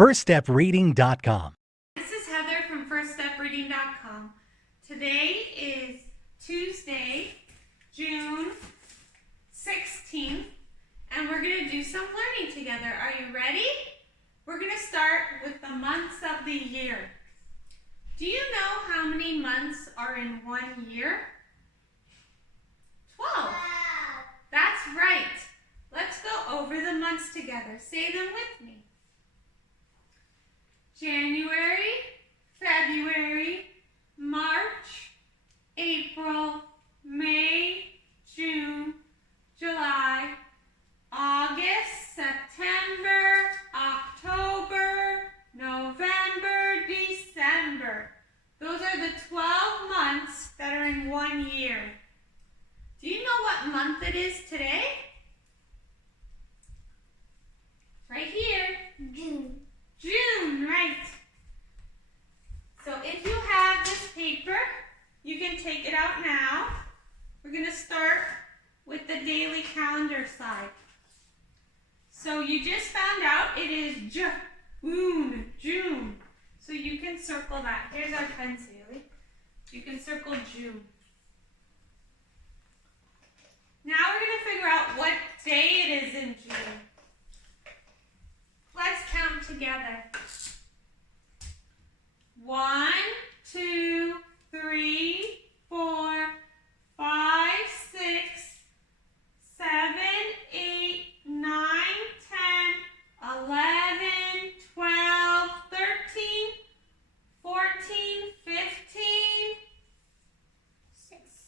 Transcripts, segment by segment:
firststepreading.com. This is Heather from firststepreading.com. Today is Tuesday, June 16th, and we're going to do some learning together. Are you ready? We're going to start with the months of the year. Do you know how many months are in 1 year? 12. That's right. Let's go over the months together. Say them with me. January, February, March, April, May, June, July, August, September, October, November, December. Those are the 12 months that are in 1 year. Do you know what month it is today? Right here. June. June, right. So if you have this paper, you can take it out now. We're going to start with the daily calendar side. So you just found out it is June. So you can circle that. Here's our pencil. You can circle June. Now we're going to figure out what day it is in June. Let's count together. 1, 2, 3, 4, 5, 6, 7, 8, 9, 10, 11, 12, 13, 14, 15,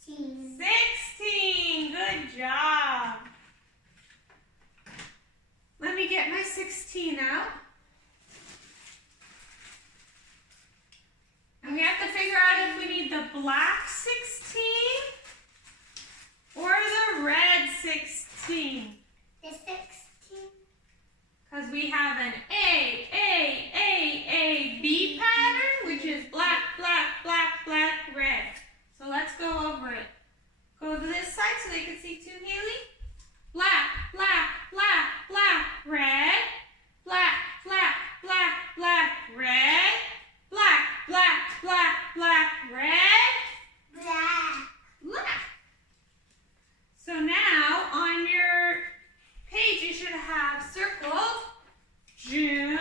16. 16. Good job. Let me get my 16 out. And we have to figure out if we need the black 16 or the red 16. The 16. Because we have an A, B pattern, which is black, red. So let's go over it. Go to this side so they can see too, Haley. Black, red, black, red, black, red, black. So now on your page you should have circled June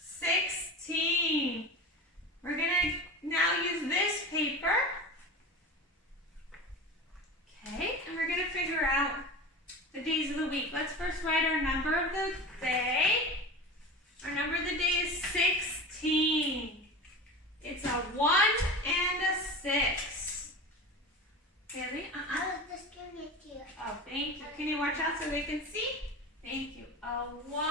16. We're going to now use this paper. Okay, and we're going to figure out the days of the week. Let's first write our number of the day. Our number of the day is 16. It's a 1 and a 6. Haley, I was just giving it to you. Oh, thank you. Can you watch out so they can see? Thank you. A 1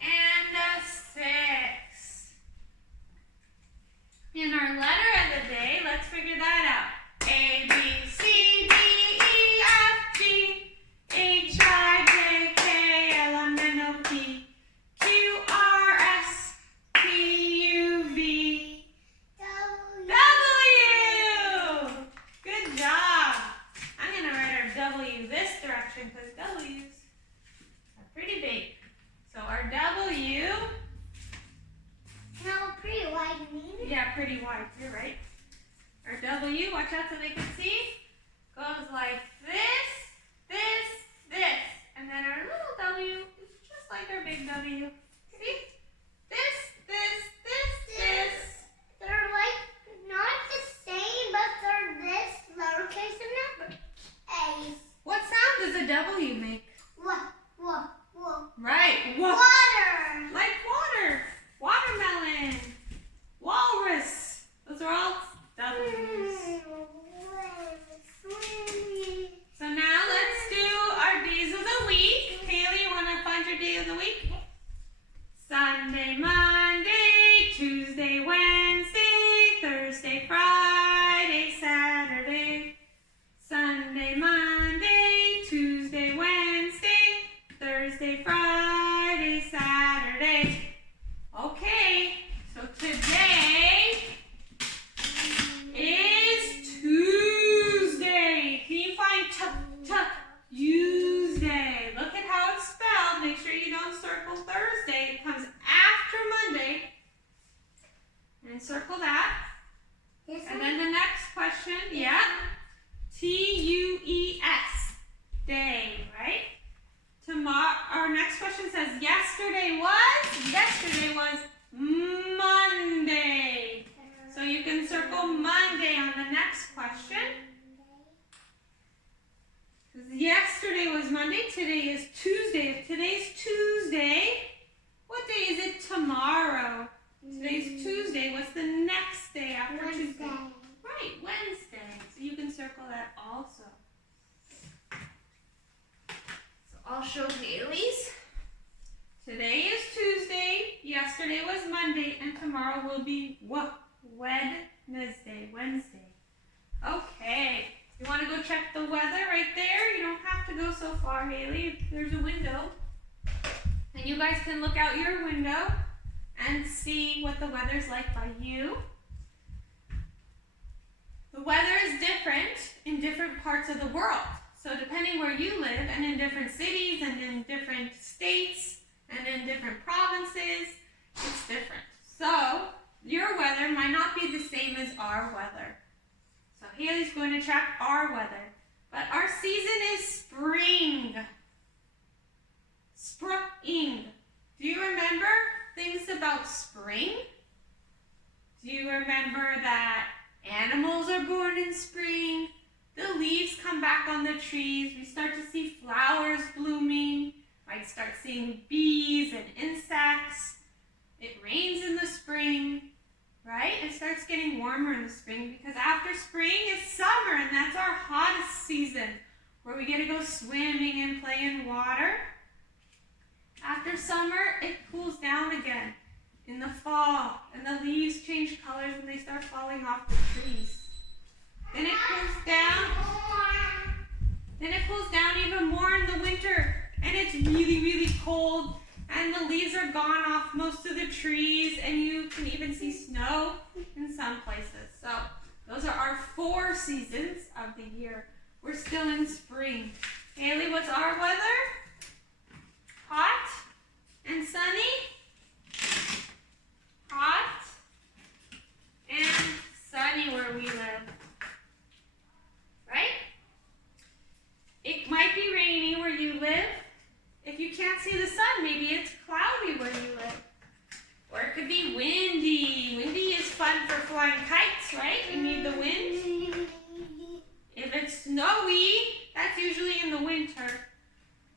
and a 6. And our letter of the day, let's figure that out. A, B, C, D, E, F, G, H, I, J, K, L, M, N, O, P, Q, R, S, T, U, V, W. Good job. I'm going to write our W this direction because W's are pretty big. So our W. No, pretty wide, you mean? Yeah, pretty wide. You're right. Our W, watch out so they can see, goes like this. And then our little W is just like our big W. See? This. They're like not the same, but they're this lowercase and A's. What sound does a W make? Whoa. Right. Water. Like water. Watermelon. Walrus. Those are all W's. So now let's do our days of the week. Haley, you want to find your day of the week? Sunday, Monday, Tuesday, Wednesday, Thursday, Friday, Saturday. Sunday, Monday, Tuesday, Wednesday, Thursday, Friday, Saturday. Okay, so today is Tuesday. Can you find Tuesday? Look at how it's spelled. Make sure you don't circle Thursday. It comes after yesterday was? Yesterday was Monday. So you can circle Monday on the next question. Yesterday was Monday, today is Tuesday. If today's Tuesday, what day is it tomorrow? Today's Tuesday. What's the next day after Tuesday? Right, Wednesday. So you can circle that also. So I'll show Haley's. Today is Tuesday, yesterday was Monday, and tomorrow will be what? Wednesday. Okay. You want to go check the weather right there? You don't have to go so far, Haley. There's a window. And you guys can look out your window and see what the weather's like by you. The weather is different in different parts of the world. So depending where you live, and in different cities, and in different states, and in different provinces, it's different. So your weather might not be the same as our weather. So Haley's going to check our weather. But our season is spring. Spring. Do you remember things about spring? Do you remember that animals are born in spring? The leaves come back on the trees. We start to see flowers blooming. Might start seeing bees and insects. It rains in the spring. Right? It starts getting warmer in the spring because after spring is summer, and that's our hottest season where we get to go swimming and play in water. After summer, it cools down again in the fall, and the leaves change colors and they start falling off the trees. Then it cools down. Then it cools down even more in the winter, and it's really, really cold. And the leaves are gone off most of the trees, and you can even see snow in some places. So those are our 4 seasons of the year. We're still in spring. Haley, what's our weather? Hot and sunny? Hot and sunny where we live. Right? It might be rainy where you live. If you can't see the sun, maybe it's cloudy where you live. Or it could be windy. Windy is fun for flying kites, right? You need the wind. If it's snowy, that's usually in the winter.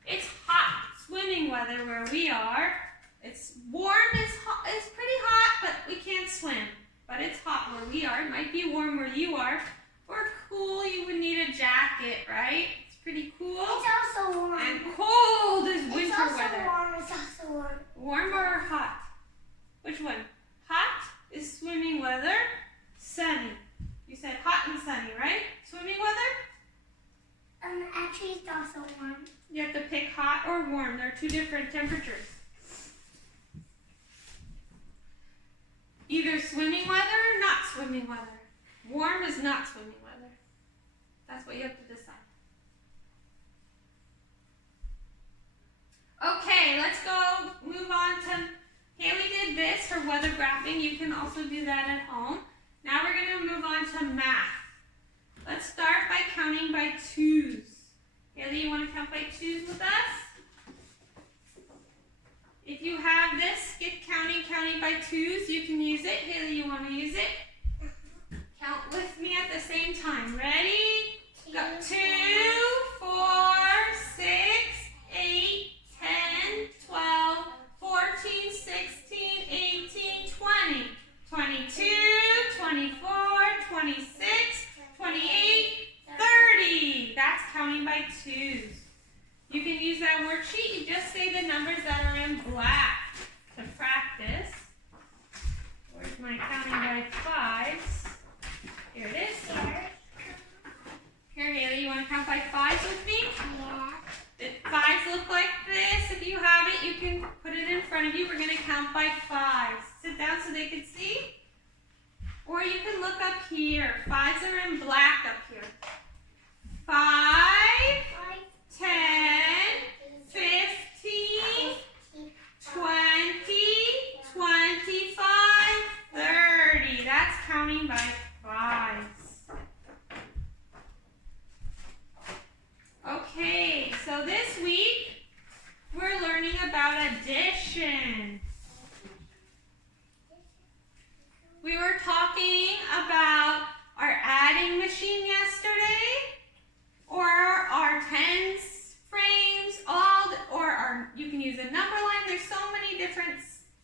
It's hot, swimming weather where we are. It's warm, it's pretty hot, but we can't swim. But it's hot where we are. It might be warm where you are. Or cool, you would need a jacket, right? Pretty cool. It's also warm. And cold is winter it's also weather. Warm. It's also warm. Warm or hot? Which one? Hot is swimming weather. Sunny. You said hot and sunny, right? Swimming weather? Actually, it's also warm. You have to pick hot or warm. They're 2 different temperatures. Either swimming weather or not swimming weather. Warm is not swimming weather. That's what you have to decide. Okay, let's go move on to, Haley did this, her weather graphing. You can also do that at home. Now we're going to move on to math. Let's start by counting by 2s. Haley, you want to count by 2s with us? If you have this, get counting by 2s, you can use it. Haley, you want to use it? Count with me at the same time. Ready? Go. 2, 4, 6, 8, 10, 12, 14, 16, 18, 20, 22, 24, 26, 28, 30. That's counting by 2s. You can use that worksheet. You just say the numbers that are in black to practice. Where's my counting by 5s? Here it is. Here, Haley, you want to count by 5s with me? Yeah. The 5s look like this. If you have it, you can put it in front of you. We're going to count by 5s. Sit down so they can see. Or you can look up here. 5s are in black up here. 5, 10, 15, 20, 25, 30. That's counting by 5s. Okay, so this week we're learning about addition.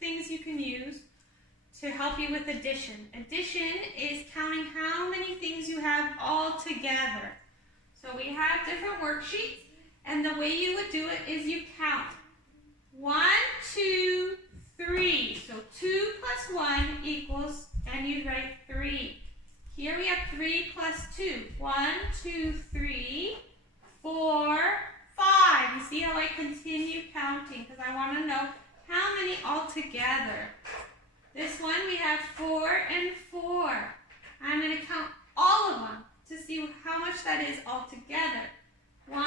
things you can use to help you with addition. Addition is counting how many things you have all together. So we have different worksheets, and the way you would do it is you count 1, 2, 3. So 2 plus 1 equals, and you write 3. Here we have 3 plus 2. 1, 2, 3, 4, 5. You see how I continue counting because I want to know how many all together. This one we have 4 and 4. I'm going to count all of them to see how much that is all together. 1,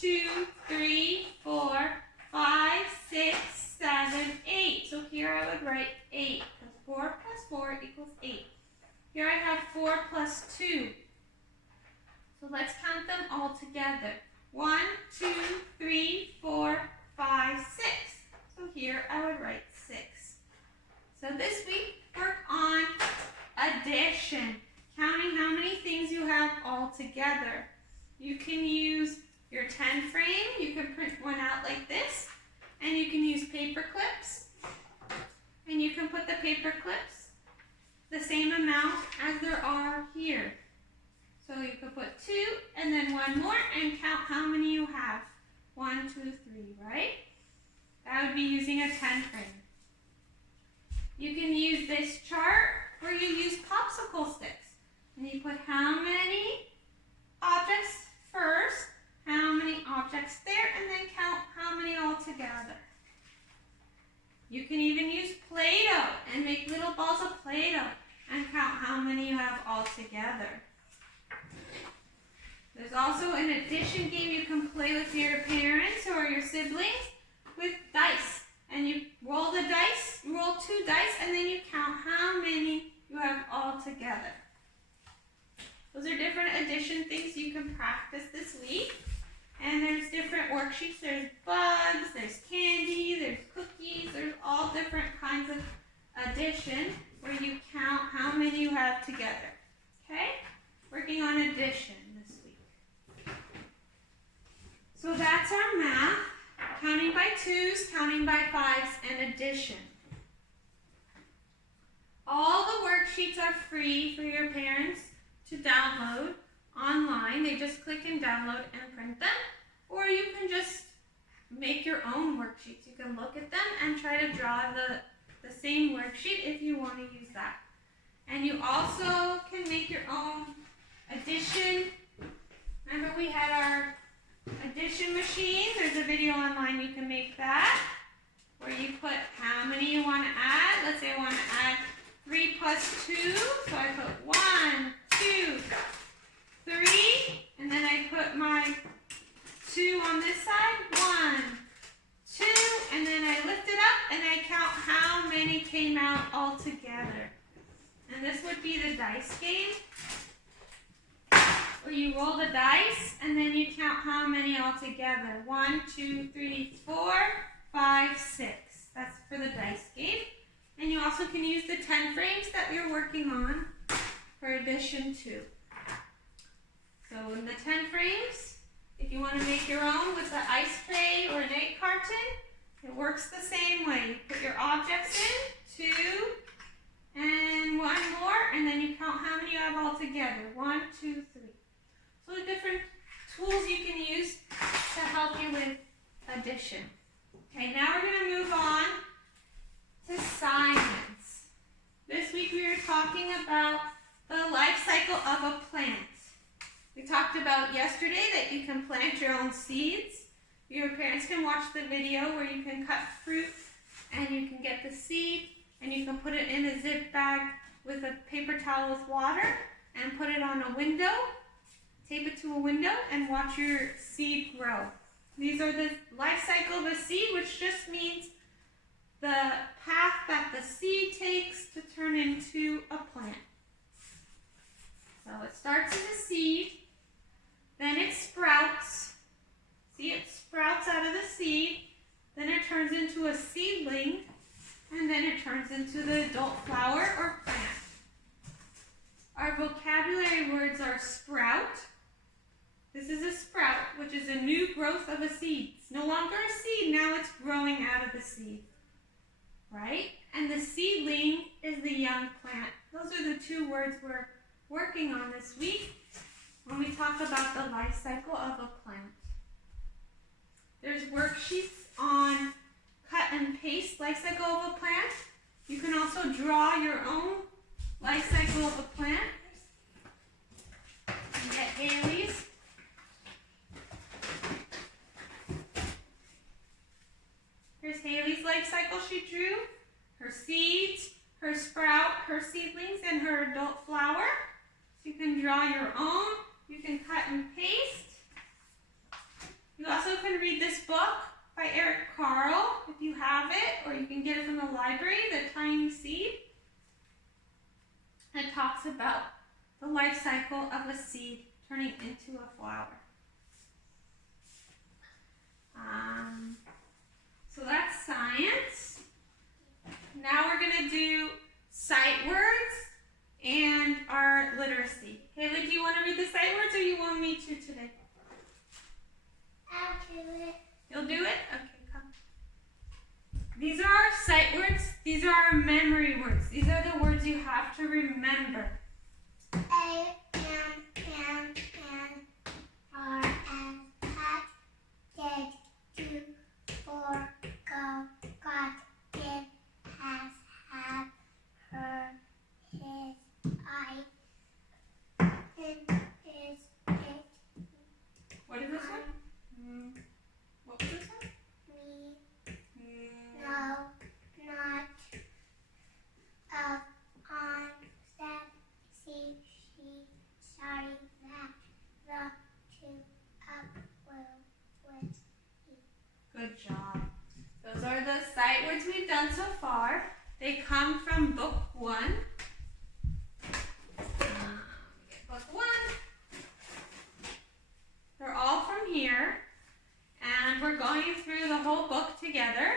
2, 3, 4, 5, 6, 7, 8. So here I would write 8 because 4 plus 4 equals 8. Here I have 4 plus 2. So let's count them all together. 1, 2, 3, 4, 5, 6. So here I would write 6. So this week, work on addition, counting how many things you have all together. You can use your 10 frame. You can print one out like this, and you can use paper clips, and you can put the paper clips the same amount as there are here. So you could put 2 and then 1 more and count how many you have. 1, 2, 3, right? That would be using a 10 frame. You can use this chart where you use popsicle sticks. And you put how many objects first, how many objects there, and then count how many all together. You can even use Play-Doh and make little balls of Play-Doh and count how many you have all together. There's also an addition game you can play with your parents or your siblings with dice. And you roll the dice, you roll 2 dice, and then you count how many you have all together. Those are different addition things you can practice this week. And there's different worksheets. There's bugs, there's candy, there's cookies, there's all different kinds of addition where you count how many you have together. Okay? Working on addition this week. So that's our math. Counting by 2s, counting by 5s, and addition. All the worksheets are free for your parents to download online. They just click and download and print them. Or you can just make your own worksheets. You can look at them and try to draw the same worksheet if you want to use that. And you also can make your own addition. Remember we had our addition machine. There's a video online you can make that. Where you put how many you want to add. Let's say I want to add 3 plus 2. So I put 1, 2, 3. And then I put my 2 on this side. 1, 2. And then I lift it up and I count how many came out all together. And this would be the dice game. Where you roll the dice and then you count how many all together. 1, 2, 3, 4, 5, 6. That's for the dice game. And you also can use the 10 frames that you're working on for addition too. So in the 10 frames, if you want to make your own with the ice tray or an egg carton, it works the same way. You put your objects in, 2, and 1 more, and then you count how many you have all together. 1, 2, 3. So the different tools you can use to help you with addition. Okay, now we're going to move on to assignments. This week we were talking about the life cycle of a plant. We talked about yesterday that you can plant your own seeds. Your parents can watch the video where you can cut fruit and you can get the seed and you can put it in a zip bag with a paper towel with water and put it on a window. Tape it to a window and watch your seed grow. These are the life cycle of a seed, which just means the path that the seed takes to turn into a plant. So it starts as a seed, then it sprouts. See, it sprouts out of the seed, then it turns into a seedling, and then it turns into the adult flower or plant. Our vocabulary words are sprout. This is a sprout, which is a new growth of a seed. It's no longer a seed, now it's growing out of the seed. right? And the seedling is the young plant. Those are the two words we're working on this week when we talk about the life cycle of a plant. There's worksheets on cut and paste life cycle of a plant. You can also draw your own life cycle of a plant. You get Haley's. Here's Haley's life cycle she drew. Her seeds, her sprout, her seedlings, and her adult flower. So you can draw your own. You can cut and paste. You also can read this book by Eric Carle if you have it, or you can get it from the library, The Tiny Seed. It talks about the life cycle of a seed turning into a flower. So that's science. Now we're going to do sight words and our literacy. Haley, do you want to read the sight words or you want me to today? I'll do it. You'll do it? Okay, come. These are our sight words. These are our memory words. These are the words you have to remember. A, M, R, S, hat, did, do, for, go, got, did, has, have, her, his, I, in, is, it, What is this one? What was this one? me, no, not, of, on, that, see, she, sorry, that, the, to, up, will, with, he. Good job. Those are the sight words we've done so far. They come from book 1. Book 1. They're all from here. And we're going through the whole book together.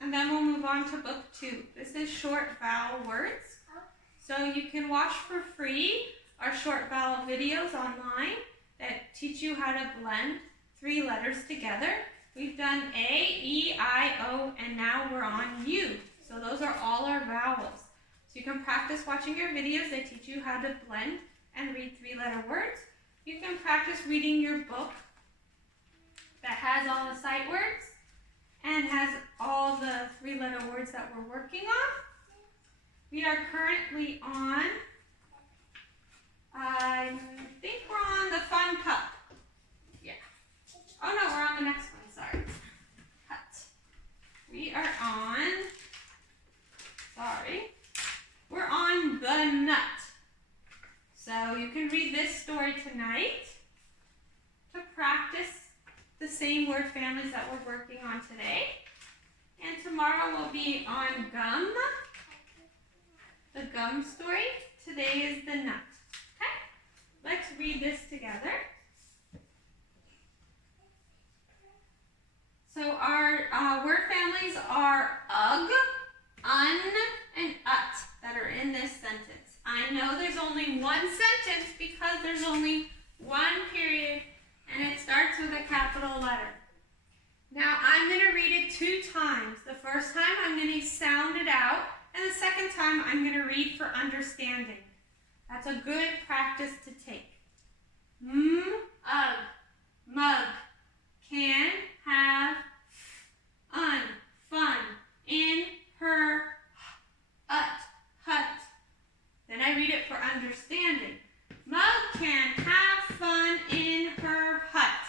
And then we'll move on to book 2. This is short vowel words. So you can watch for free our short vowel videos online that teach you how to blend 3 letters together. We've done A, E, I, O, and now we're on U. So those are all our vowels. So you can practice watching your videos that teach you how to blend and read 3-letter words. You can practice reading your book that has all the sight words and has all the 3-letter words that we're working on. We are currently on, I think we're on the fun pup. Yeah. Oh no, we're on the next one, sorry. Cut. We are on, we're on the nut. So you can read this story tonight to practice the same word families that we're working on today. And tomorrow we'll be on gum, the gum story. Today is the nut. Okay, let's read this together. So our word families are ug, un, and ut that are in this sentence. I know there's only one sentence because there's only one period and it starts with a capital letter. Now I'm going to read it 2 times. The first time I'm going to sound it out, and the second time I'm going to read for understanding. That's a good practice to take. Ug, mug, can, have, un, fun, in, her, ut, hut. Then I read it for understanding. Mug can have fun in her hut.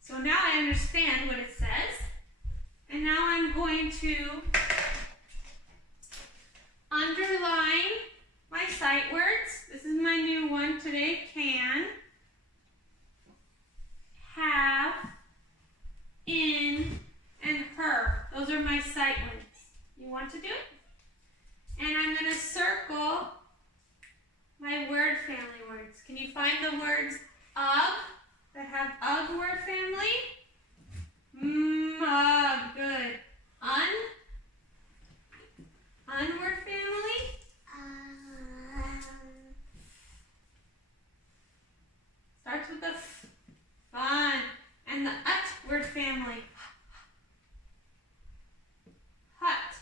So now I understand what it says. And now I'm going to underline my sight words. This is my new one today. Can, have, in, and her. Those are my sight words. You want to do it? And I'm going to circle my word family words. Can you find the words ug that have ug word family? Ug, good. Un word family? Starts with the f, fun. And the ut word family? Hut.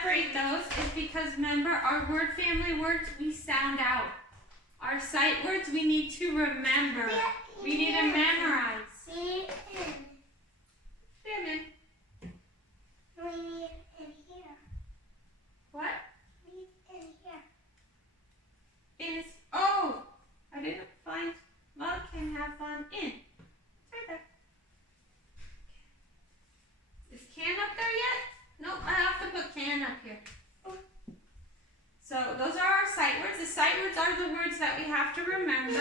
separate those is because remember our word family words we sound out. Our sight words we need to remember. We need to memorize. See it Salmon. we need it in here. What? We need it in here. Is oh, I didn't find love can have fun in. It's right there. Is can up there yet? Nope, I have to put can up here. So those are our sight words. The sight words are the words that we have to remember.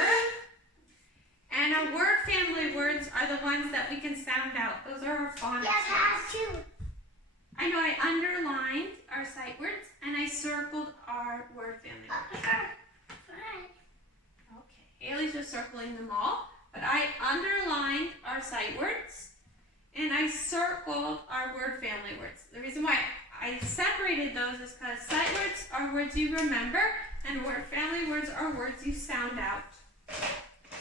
And our word family words are the ones that we can sound out. Those are our phonics Yes, I have words. two. I know I underlined our sight words and I circled our word family words. Okay, Haley's just circling them all, but I underlined our sight words and I circled our word family words. The reason why I separated those is because sight words are words you remember and word family words are words you sound out.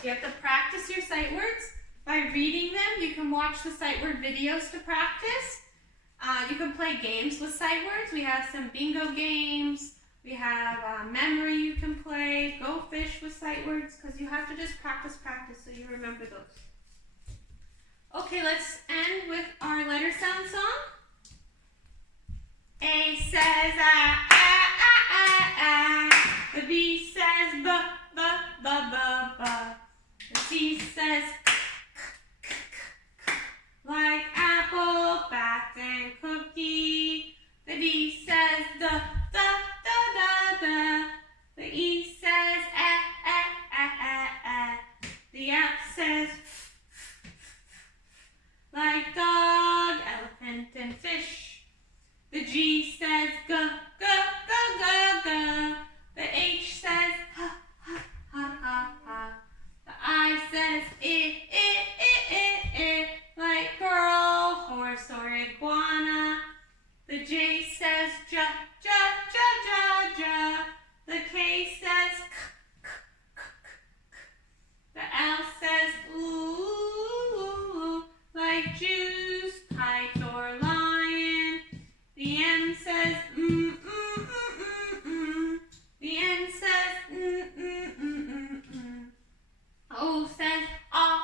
You have to practice your sight words by reading them. You can watch the sight word videos to practice. You can play games with sight words. We have some bingo games. We have memory you can play. Go fish with sight words because you have to just practice so you remember those. Okay, let's end with our letter sound song. A says ah. The B says ba. The C says like apple, bat, and cookie. The D says da. The E says The F says like dog, elephant, and fish. The G says ga. The H says ha. The I says I, like girl, horse, or iguana. The J says ja. The K says k. The L says ooh, like juice, kite, or lion. The M says The N says O says ah,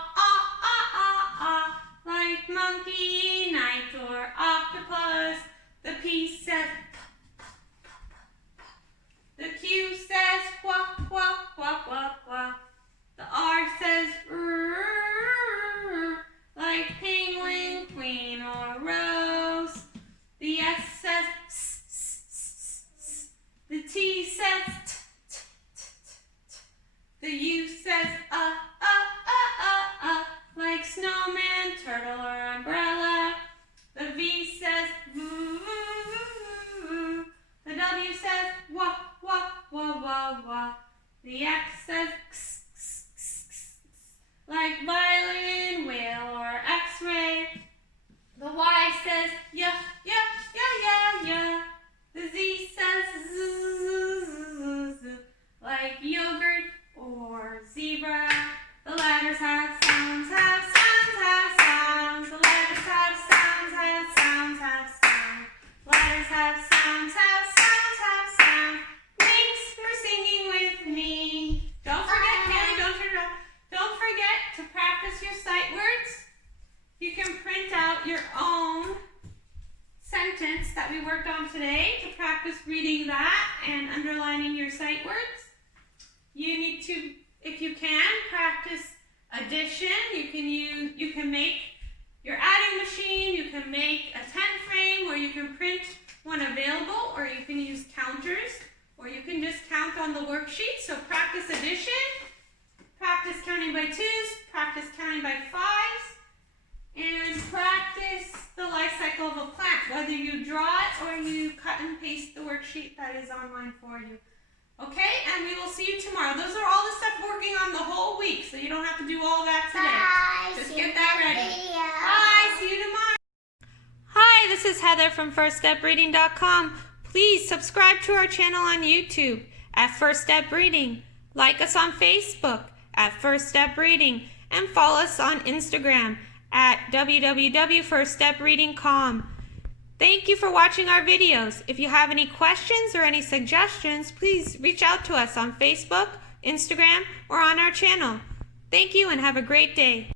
like monkey, knight, or octopus. The P says The Q says quack. The R says like penguin, queen, or rose. The S says The T says The U says like snowman, turtle, or umbrella. The V says The W says wah. The X says like violin, whale, or X-ray. The Y says yeah. The Z says like yogurt or zebra. The letters have sounds. The letters have sounds. Letters have sounds. Thanks for singing with me. Don't forget, Haley, don't turn it off. Don't forget to practice your sight words. You can print out your own sentence that we worked on today to practice reading that and underlining your sight words. You need to, if you can, practice addition. You can make your adding machine. You can make a 10 frame where you can print one available, or you can use counters, or you can just count on the worksheet. So practice addition, practice counting by twos, practice counting by fives, and practice the life cycle of a plant, whether you draw it or you cut and paste the worksheet that is online for you. Okay, and we will see you tomorrow. Those are all the stuff we're working on the whole week, so you don't have to do all that today. Bye. Just get that ready. Bye, see you tomorrow. Hi, this is Heather from FirstStepReading.com. Please subscribe to our channel on YouTube at First Step Reading. Like us on Facebook at First Step Reading, and follow us on Instagram at www.firststepreading.com. Thank you for watching our videos. If you have any questions or any suggestions, please reach out to us on Facebook, Instagram, or on our channel. Thank you and have a great day.